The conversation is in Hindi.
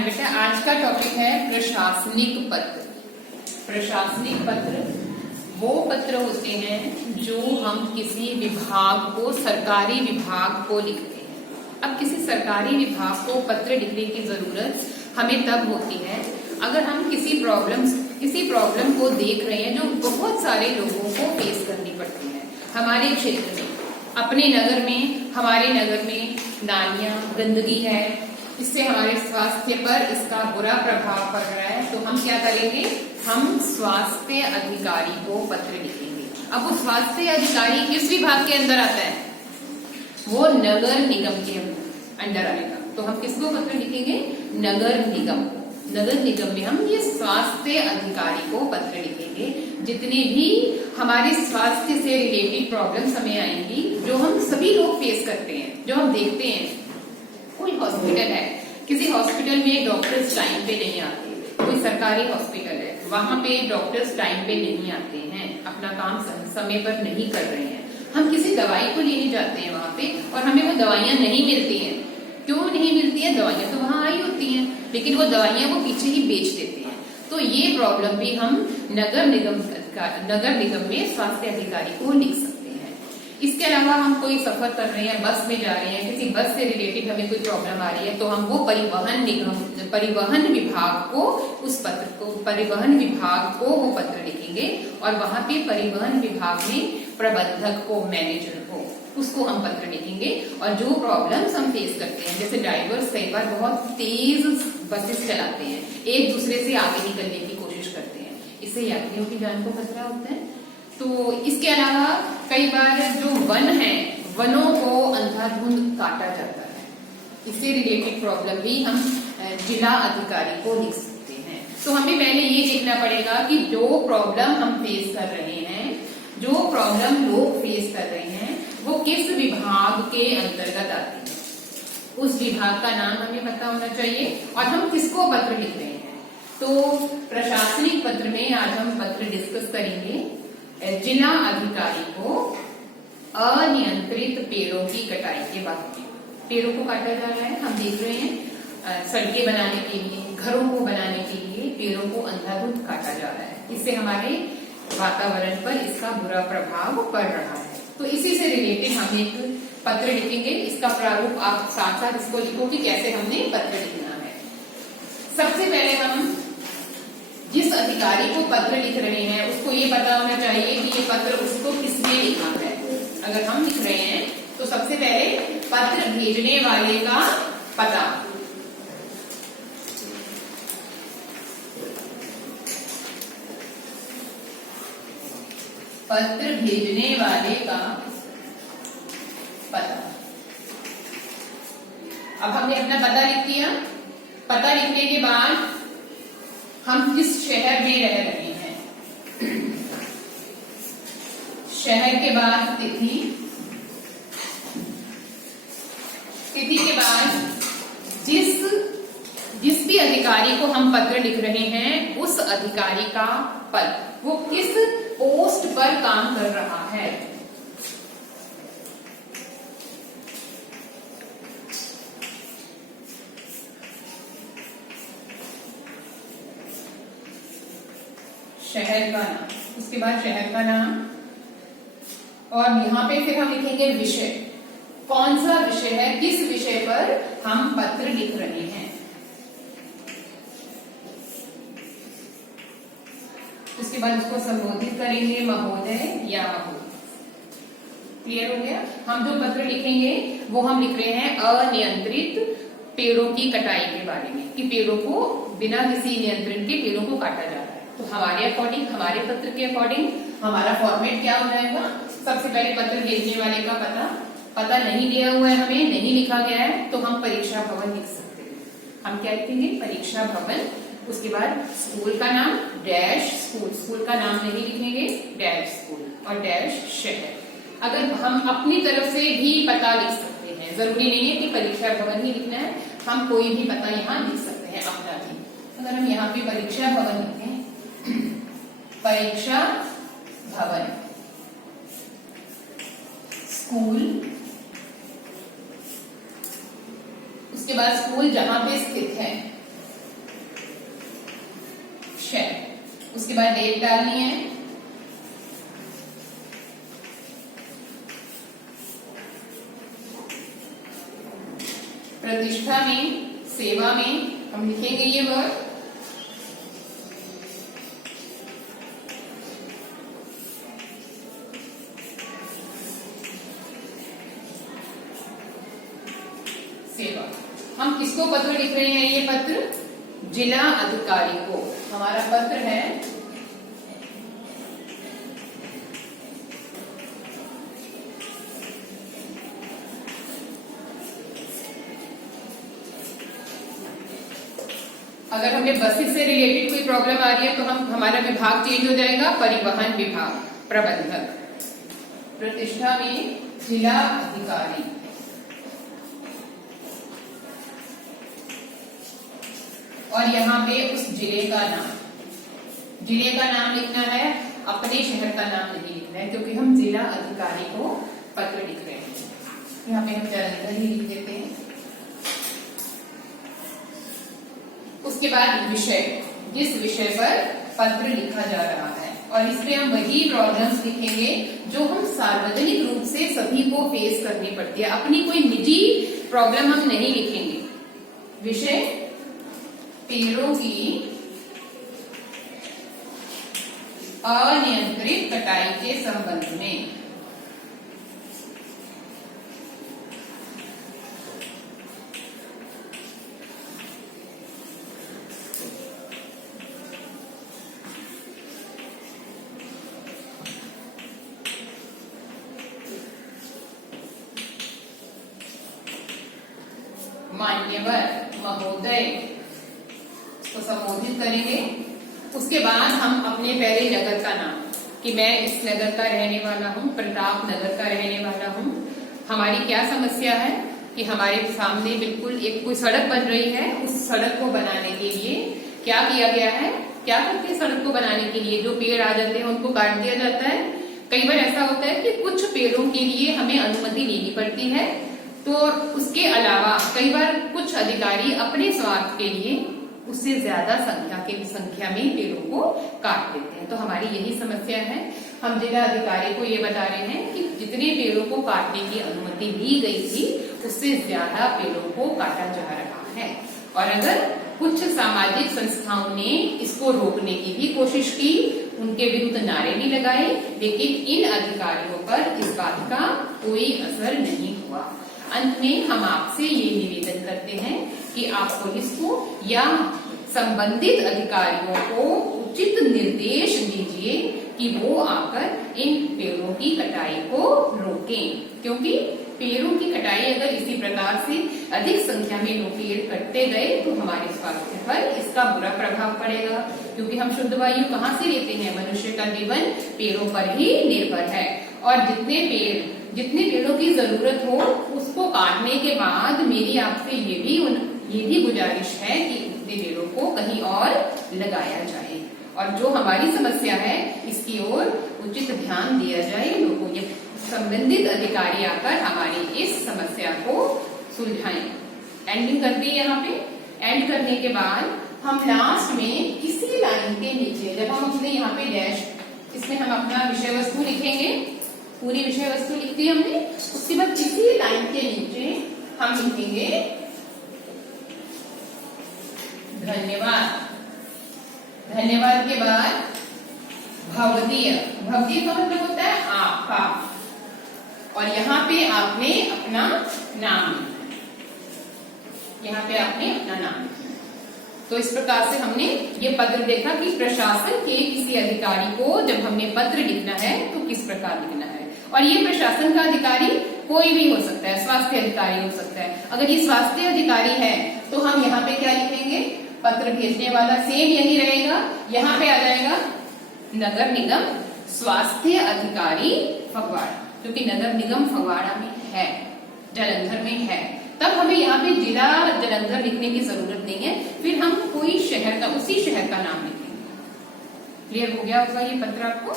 है बेटा, आज का टॉपिक है प्रशासनिक पत्र। प्रशासनिक पत्र वो पत्र होते हैं जो हम किसी विभाग को, सरकारी विभाग को लिखते हैं। अब किसी सरकारी विभाग को पत्र लिखने की जरूरत हमें तब होती है अगर हम किसी प्रॉब्लम को देख रहे हैं जो बहुत सारे लोगों को फेस करनी पड़ती है। हमारे क्षेत्र में, अपने नगर में, हमारे नगर में नालियां, गंदगी है, इससे हमारे स्वास्थ्य पर इसका बुरा प्रभाव पड़ रहा है। तो हम क्या करेंगे, हम स्वास्थ्य अधिकारी को पत्र लिखेंगे। अब वो स्वास्थ्य अधिकारी किस विभाग के अंदर आता है? वो नगर निगम के अंदर आएगा। तो हम किसको पत्र लिखेंगे? नगर निगम। नगर निगम में हम ये स्वास्थ्य अधिकारी को पत्र लिखेंगे। जितने भी हमारे स्वास्थ्य से रिलेटेड प्रॉब्लम्स हमें आएंगी, जो हम सभी लोग फेस करते हैं, जो हम देखते हैं, कोई हॉस्पिटल है, किसी हॉस्पिटल में डॉक्टर्स टाइम पे नहीं आते, कोई सरकारी हॉस्पिटल है, वहां पे डॉक्टर्स टाइम पे नहीं आते हैं, अपना काम समय पर नहीं कर रहे हैं। हम किसी दवाई को लेने जाते हैं वहां पे और हमें वो दवाइयां नहीं मिलती हैं। क्यों नहीं मिलती है? दवाइयां तो वहां आई होती हैं, लेकिन वो दवाइयां वो पीछे ही बेच देते हैं। तो ये प्रॉब्लम भी हम नगर निगम में स्वास्थ्य अधिकारी को लिख सकते हैं। इसके अलावा हम कोई सफर कर रहे हैं, बस में जा रहे हैं, किसी बस से रिलेटेड हमें कोई प्रॉब्लम आ रही है, तो हम वो परिवहन विभाग को वो पत्र लिखेंगे और वहां पे परिवहन विभाग में प्रबंधक को, मैनेजर को, उसको हम पत्र लिखेंगे। और जो प्रॉब्लम्स हम फेस करते हैं, जैसे ड्राइवर्स कई बार बहुत तेज बसेस चलाते हैं, एक दूसरे से आगे निकलने की कोशिश करते हैं, इससे यात्रियों की जान को खतरा होता है। तो इसके अलावा कई बार जो वन है, वनों को अंधाधुंध काटा जाता है, इससे रिलेटेड प्रॉब्लम भी हम जिला अधिकारी को लिख सकते हैं। तो हमें पहले ये देखना पड़ेगा कि जो प्रॉब्लम हम फेस कर रहे हैं, जो प्रॉब्लम लोग फेस कर रहे हैं, वो किस विभाग के अंतर्गत आती है। उस विभाग का नाम हमें पता होना चाहिए और हम किसको पत्र लिख रहे हैं। तो प्रशासनिक पत्र में आज हम पत्र डिस्कस करेंगे जिला अधिकारी को अनियंत्रित पेड़ों की कटाई के बारे में। पेड़ों को काटा जा रहा है, हम देख रहे हैं सड़कें बनाने के लिए, घरों को बनाने के लिए पेड़ों को अंधाधुंध काटा जा रहा है। इससे हमारे वातावरण पर इसका बुरा प्रभाव पड़ रहा है। तो इसी से रिलेटेड हम एक पत्र लिखेंगे। इसका प्रारूप आप साथ साथ इसको लिखो कि कैसे हमने पत्र लिखना है। सबसे पहले हम जिस अधिकारी को पत्र लिख रहे हैं उसको ये पता होना चाहिए कि ये पत्र उसको किसने लिखा है। अगर हम लिख रहे हैं तो सबसे पहले पत्र भेजने वाले का पता, पत्र भेजने वाले का पता। अब हमने अपना पता लिख दिया। पता लिखने के बाद हम किस शहर में रह रहे हैं, शहर के बाद तिथि, तिथि के बाद जिस भी अधिकारी को हम पत्र लिख रहे हैं उस अधिकारी का पद, वो किस पोस्ट पर काम कर रहा है। शहर का नाम, उसके बाद शहर का नाम, और यहां पे फिर हम लिखेंगे विषय, कौन सा विषय है, किस विषय पर हम पत्र लिख रहे हैं। उसके बाद उसको संबोधित करेंगे महोदय या महोदय। क्लियर हो गया? हम जो पत्र लिखेंगे वो हम लिख रहे हैं अनियंत्रित पेड़ों की कटाई के बारे में, कि पेड़ों को बिना किसी नियंत्रण के पेड़ों को काटा जा रहा है। तो हमारे अकॉर्डिंग, हमारे पत्र के अकॉर्डिंग हमारा फॉर्मेट क्या हो जाएगा? सबसे पहले पत्र भेजने वाले का पता नहीं दिया हुआ है, हमें नहीं लिखा गया है, तो हम परीक्षा भवन लिख सकते हैं। हम क्या लिखेंगे? परीक्षा भवन। उसके बाद स्कूल का नाम डैश स्कूल, स्कूल का नाम नहीं लिखेंगे, डैश स्कूल और डैश शहर। अगर हम अपनी तरफ से भी पता लिख सकते हैं, जरूरी नहीं है कि परीक्षा भवन ही लिखना है, हम कोई भी पता यहाँ लिख सकते हैं अपना भी। अगर हम यहाँ पे परीक्षा भवन लिखें, परीक्षा भवन स्कूल, उसके बाद स्कूल जहां पे स्थित है 6। उसके बाद डेट डालनी है। प्रतिष्ठा में, सेवा में हम लिखेंगे ये वर्ड। सेवा। हम किसको पत्र लिख रहे हैं? ये पत्र जिला अधिकारी को। हमारा पत्र है अगर हमें बसेस से रिलेटेड कोई प्रॉब्लम आ रही है तो हमारा विभाग चेंज हो जाएगा, परिवहन विभाग, प्रबंधक। प्रतिष्ठा में जिला अधिकारी। और यहाँ पे उस जिले का नाम, जिले का नाम लिखना है, अपने शहर का नाम नहीं लिखना है, क्योंकि हम जिला अधिकारी को पत्र लिख रहे हैं। यहाँ पे हम जलंधर ही लिख देते हैं। उसके बाद विषय, जिस विषय पर पत्र लिखा जा रहा है, और इसमें हम वही प्रॉब्लम्स लिखेंगे जो हम सार्वजनिक रूप से सभी को फेस करनी पड़ती है। अपनी कोई निजी प्रॉब्लम हम नहीं लिखेंगे। विषय पेड़ों की अनियंत्रित कटाई के संबंध में। मान्यवर महोदय को संबोधित करेंगे। उसके बाद हम अपने पहले नगर का नाम, कि मैं इस नगर का रहने वाला हूँ, प्रताप नगर का रहने वाला हूँ। हमारी क्या समस्या है कि हमारे सामने बिल्कुल एक कोई सड़क बन रही है। उस सड़क को बनाने के लिए क्या किया गया है? क्या करते हैं सड़क को बनाने के लिए? जो पेड़ आ जाते हैं उनको काट दिया जाता है। कई बार ऐसा होता है कि कुछ पेड़ों के लिए हमें अनुमति लेनी पड़ती है, तो उसके अलावा कई बार कुछ अधिकारी अपने स्वार्थ के लिए उससे ज्यादा संख्या में पेड़ों को काट देते हैं। तो हमारी यही समस्या है। हम जिला अधिकारी को ये बता रहे हैं कि जितने पेड़ों को काटने की अनुमति दी गई थी उससे ज्यादा पेड़ों को काटा जा रहा है। और अगर कुछ सामाजिक संस्थाओं ने इसको रोकने की भी कोशिश की, उनके विरुद्ध नारे भी लगाए, लेकिन इन अधिकारियों पर इस बात का कोई असर नहीं हुआ। अंत में हम आपसे ये निवेदन करते हैं कि आप पुलिस को या संबंधित अधिकारियों को उचित निर्देश दीजिए कि वो आकर इन पेड़ों की कटाई को रोकें, क्योंकि पेड़ों की कटाई अगर इसी प्रकार से अधिक संख्या में लोग पेड़ कटते गए तो हमारे स्वास्थ्य पर इसका बुरा प्रभाव पड़ेगा। क्योंकि हम शुद्ध वायु कहाँ से लेते हैं? मनुष्य का जीवन पेड़ों पर ही निर्भर है। और जितने पेड़ों की जरूरत हो उसको काटने के बाद मेरी आपसे ये भी गुजारिश है कि उतने पेड़ों को कहीं और लगाया जाए, और जो हमारी समस्या है इसकी ओर उचित ध्यान दिया जाए। लोगों ये संबंधित अधिकारी आकर हमारी इस समस्या को सुलझाएं। एंडिंग करते हैं। यहाँ पे एंड करने के बाद हम लास्ट में इसी लाइन के नीचे, जब हम अपने यहाँ पे डैश, इसमें हम अपना विषय वस्तु लिखेंगे। पूरी विषय वस्तु लिख दी हमने। उसके बाद इसी लाइन के नीचे हम लिखेंगे धन्यवाद। धन्यवाद के बाद भवदीय। भवदीय का मतलब होता है आपका, और यहाँ पे आपने अपना नाम, यहाँ पे आपने अपना नाम। तो इस प्रकार से हमने ये पत्र देखा कि प्रशासन के किसी अधिकारी को जब हमने पत्र लिखना है तो किस प्रकार लिखना है। और ये प्रशासन का अधिकारी कोई भी हो सकता है, स्वास्थ्य अधिकारी हो सकता है। अगर ये स्वास्थ्य अधिकारी है तो हम यहाँ पे क्या लिखेंगे? पत्र भेजने वाला सेम यही रहेगा। यहाँ पे आ जाएगा नगर निगम स्वास्थ्य अधिकारी फगवाड़ा, क्योंकि नगर निगम फगवाड़ा में है, जालंधर में है। तब हमें यहाँ पे जिला जालंधर लिखने की जरूरत नहीं है। फिर हम कोई शहर का, उसी शहर का नाम लिखेंगे। क्लियर हो गया होगा ये पत्र आपको?